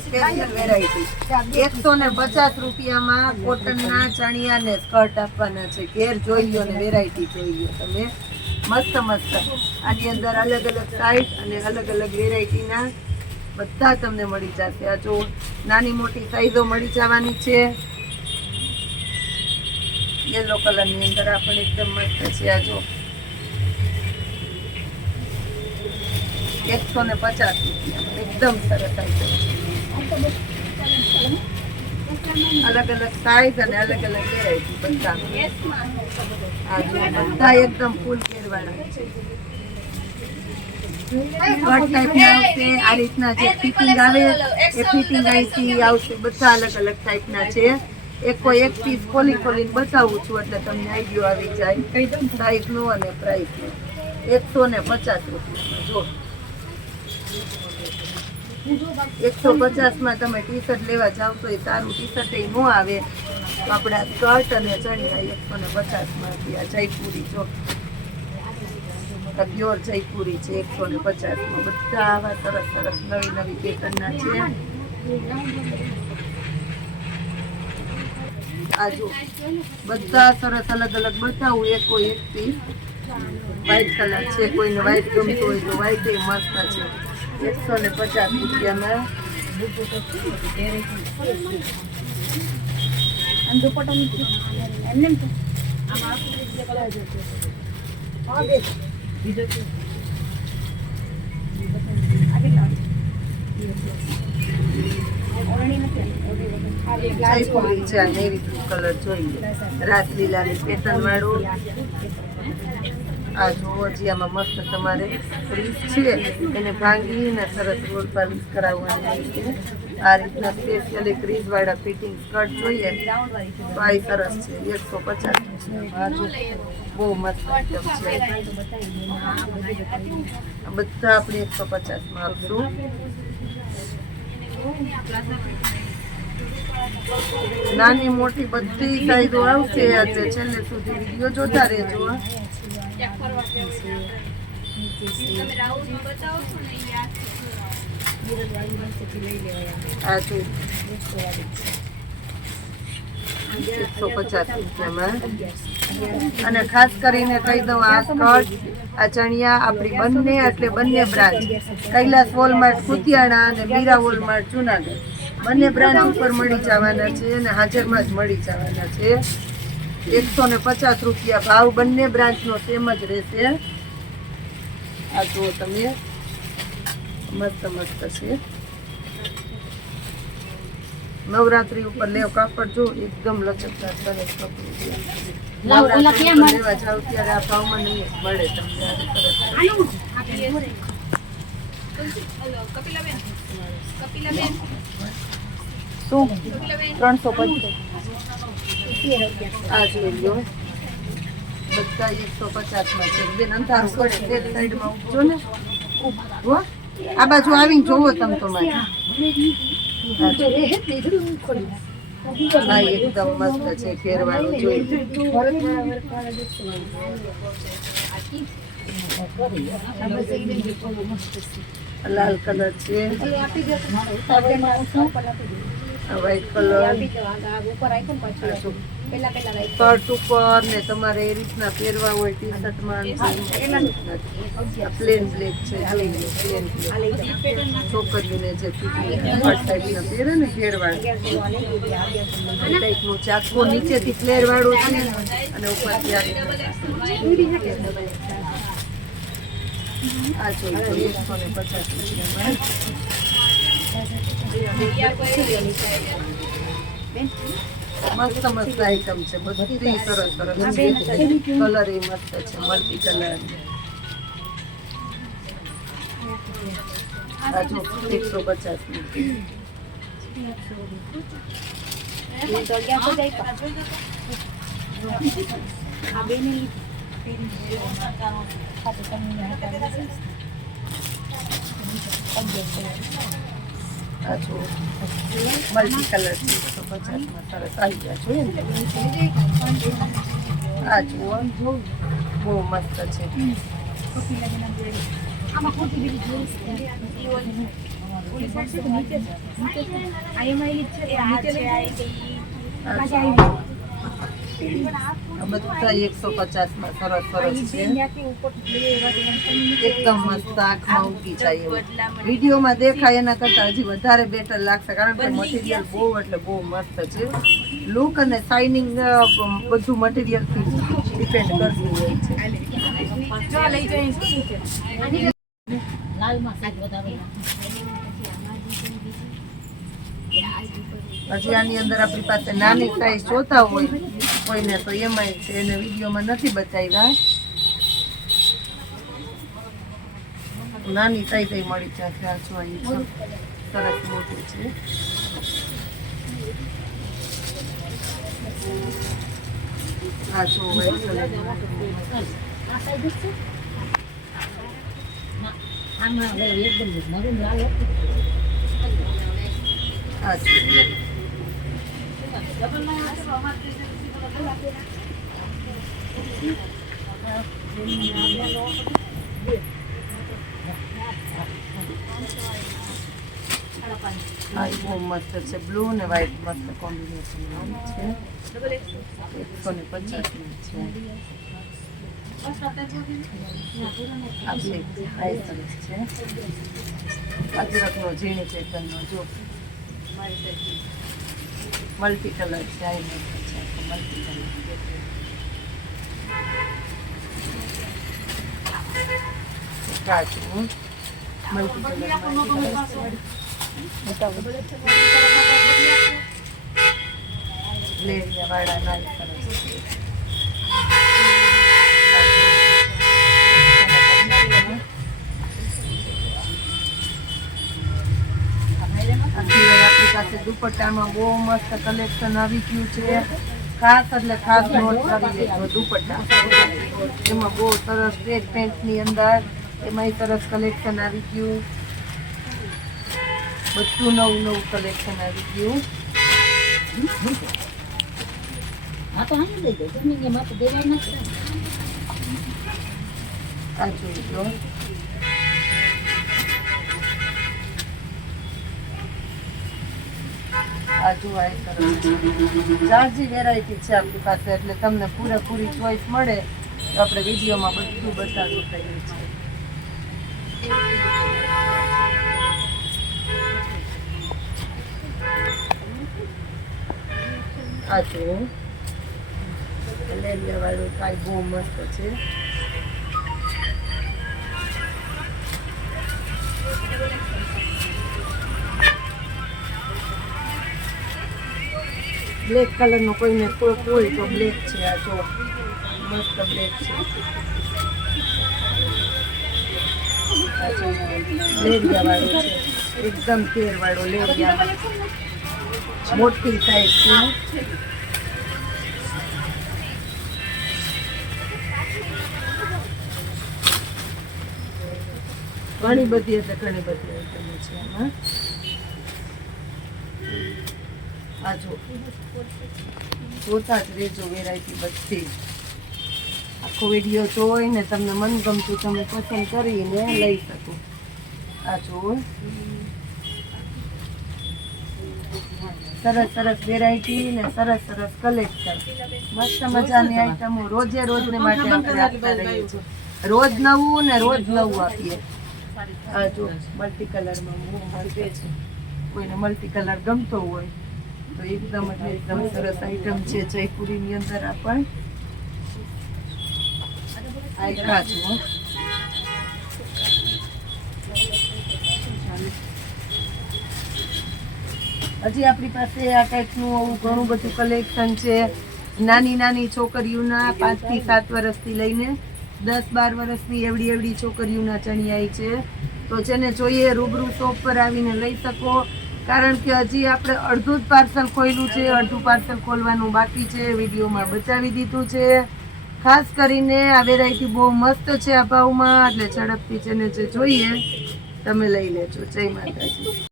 Special variety એકસો ને પચાસ રૂપિયામાં કોટનના ચણિયા ને સ્કર્ટ આપવાના છે. ઘેર જોઈ લો ને વેરાયટી જોઈ તમે. મસ્ત મસ્ત. આની અંદર અલગ અલગ સાઇઝ અને અલગ અલગ વેરાયટીના બધા તમને મળી જશે. આ જો નાની મોટી સાઈઝો મળી જવાની છે. યલો કલરની અંદર આપણે એકદમ મસ્ત છે. આ જો એકસો ને પચાસ. એકદમ સરસ આઈટમ અલગ અલગ સાઈઝ અને અલગ અલગ વેરાયટી બધા બધા એકદમ ફૂલ કેરવાળા છે આ રીતના જે ફિટિંગ આવે, એ ફિટિંગ અહીંથી આવશે, બધા અલગ અલગ ટાઈપના છે. એક કોઈ એક પીસ ખોલી ખોલીને છું, એટલે તમને આઈડિયો આવી જાય. સાઈઝનો અને પ્રાઇસનો એકસો ને પચાસ રૂપિયા જો એકસો પચાસમાં તમે ટી શર્ટ લેવા જાવ તો એ સારું ટી શર્ટ એ ન આવે. આપણા સ્કર્ટ અને ચણિયા એકસો ને પચાસમાં આ જયપુરી જો. પ્યોર જયપુરી છે એકસો ને પચાસમાં. બધા આવા સરસ સરસ નવી નવી પેટર્નના છે. આ બધા સરસ અલગ અલગ બતાવું. એક થી વ્હાઈટ કલર છે. કોઈને વ્હાઈટ ગમતું હોય તો વ્હાઈટ એ મસ્ત છે. એકસો ને પચાસ રૂપિયામાં. જયપુરી છે? નેવી બ્લુ કલર જોઈએ. રાત લીલાની પેટર્ન વાળું આ જુઓ જે મસ્ત તમારે રીસ છે. એને ભાંગીને સરસ રોલ પાલિશ કરાવવાની છે. આ રીતના સ્પેશિયલી ક્રીઝ વાળા ફિટિંગ સ્કર્ટ જોઈએ. તો આ સરસ છે. એકસો પચાસ બાજુ બહુ મસ્ત આઈટમ છે. બધા આપણે એકસો પચાસમાં આપશું. નાની મોટી બધી સાઈઝો આવશે. આજે છેલ્લે સુધી વીડિયો જોતા રહેજો એકસો પચાસ રૂપિયામાં. અને ખાસ કરીને કહી દઉં આ સ્કર્ટ આ ચણિયા આપણી બંને એટલે બંને બ્રાન્ચ કૈલાસ વોલમાર્ટ કુતિયાણા અને મીરા વોલમાર્ટ જુનાગઢ. બંને બ્રાન્ચ ઉપર મળી જવાના છે અને હાજરમાં જ મળી જવાના છે. એકસો ને પચાસ રૂપિયા ભાવ બંને બ્રાન્ચનો સેમ જ રહેશે. આ જુઓ તમે. મસ્ત મસ્ત છે. નવરાત્રી ઉપર લેવ કાપડ જો એકદમ લચકદાર સરસ કપડું લેવા જાવ ત્યારે આ ભાવમાં નહીં મળે તમને કપિલાબેન કપિલાબેન શું? ત્રણસો પચાસ આ જોઈ લો બધા એકસો પચાસમાં છે. બેન અંધારું પડે તે સાઈડમાં ઉભજો ને. હો આ બાજુ આવીને જોવો તમે તમારે. હા એકદમ મસ્ત છે ફેરવાનું જોઈ. લાલ કલર છે. White colour. શર્ટ ઉપર ને તમારે એ રીતના પહેરવા હોય ટી શર્ટમાં પ્લેન બ્લેક છે પ્લેન બ્લેક. છોકરીઓને જે ટાઈપના પહેરે ને ફેરવાળ એ ટાઈપનું આખું નીચેથી ફ્લેર વાળું છે અને ઉપરથી આ એકસો ને પચાસ રૂપિયામાં. મસ્ત મસ્ત આઈટમ છે. બધી સરસ સરસ. છે કલર એ મસ્ત છે. મલ્ટી કલર આજુ એકસો પચાસ આજુ મલ્ટી કલર છે સરસ આવી ગયા જોઈએ ને આ જુઓ બહુ મસ્ત છે નીચે છે. નીચે છે. બધા એકસો પચાસમાં સરસ સરસ છે. એકદમ મસ્ત આંખમાં ઉગી જાય એવું વિડીયોમાં દેખાય એના કરતાં હજી વધારે બેટર લાગશે કારણ કે મટીરિયલ બહુ એટલે બહુ મસ્ત છે. લુક અને શાઇનિંગ બધું મટીરિયલથી ડિપેન્ડ કરતું હોય છે. જો લઈ જાય શું નીચે હજી આની અંદર આપણી પાસે નાની સાઈઝ જોતા હોય કોઈને તો એમાંય છે, એને વિડીયોમાં નથી બતાવ્યા નાની સાઈઝ મળી જશે આ જોઈ. સરસ મોટી છે આ જો colour. આ બહુ મસ્ત છે. બ્લુ ને વ્હાઈટ મસ્ત કોમ્બિનેશન છે. એકસો ને પચાસ છે. અજરકનો ઝીણી ચેતનનો જો. મલ્ટી કલર છે આ મલ્ટી કલર કાચું મલ્ટી કલર લેરિયા નાની સરસ પાસે દુપટ્ટામાં બહુ મસ્ત કલેક્શન આવી ગયું છે. ખાસ એટલે ખાસ નોટ કરી લેજો દુપટ્ટા. એમાં બહુ સરસ સ્ટ્રેટ પેન્ટની અંદર એમાંય સરસ કલેક્શન આવી ગયું. બધું નવું નવું કલેક્શન આવી ગયું. આ જોઈ લો. આ જાજી વેરાયટી છે આપણી પાસે, એટલે તમને પૂરેપૂરી ચોઈસ મળે તો આપણે વિડીયોમાં બધું બતાવવું કહીએ છીએ આ જો લેરિયા વાળું કાંઈ બહુ મસ્ત છે. બ્લેક કલરનો કોઈને કોઈ કોઈ તો બ્લેક છે આ જો. મસ્ત બ્લેક છે. આ જો લેરિયા વાળો છે. એકદમ તેર વાળો લેરિયા મોટી સાઈઝ છે. ઘણી બધી એટલે ઘણી બધી આઈટમો છે આમાં આ જો જોતા જ રહેજો આખો વીડિયો જોઈને તમને મનગમતું તમે પસંદ કરીને લઈ શકો. આ જો. સરસ સરસ વેરાયટી ને સરસ સરસ કલેક્શન મસ્ત મજાની આઈટમો રોજે રોજને માટે રોજ નવું ને રોજ નવું આપીએ. આ જો મલ્ટી કલરમાં કોઈને મલ્ટી કલર ગમતો હોય તો એકદમ એટલે એકદમ સરસ આઈટમ છે જયપુરીની અંદર આ પણ આ એક હજી આપણી પાસે આ ટાઈપનું આવું ઘણું બધું કલેક્શન છે. નાની નાની છોકરીઓના પાંચથી સાત વર્ષથી લઈને દસ બાર વર્ષની એવડી એવડી છોકરીઓના ચણિયાઈ છે. તો જેને જોઈએ રૂબરૂ શોપ પર આવીને લઈ શકો. કારણ કે હજી આપણે અડધું જ પાર્સલ ખોલ્યું છે, અડધું પાર્સલ ખોલવાનું બાકી છે, વિડીયોમાં બચાવી દીધું છે. ખાસ કરીને આ વેરાયટી બહુ મસ્ત છે આ ભાવમાં, એટલે ઝડપથી છે ને જે જોઈએ, તમે લઈ લેજો. જય માતાજી.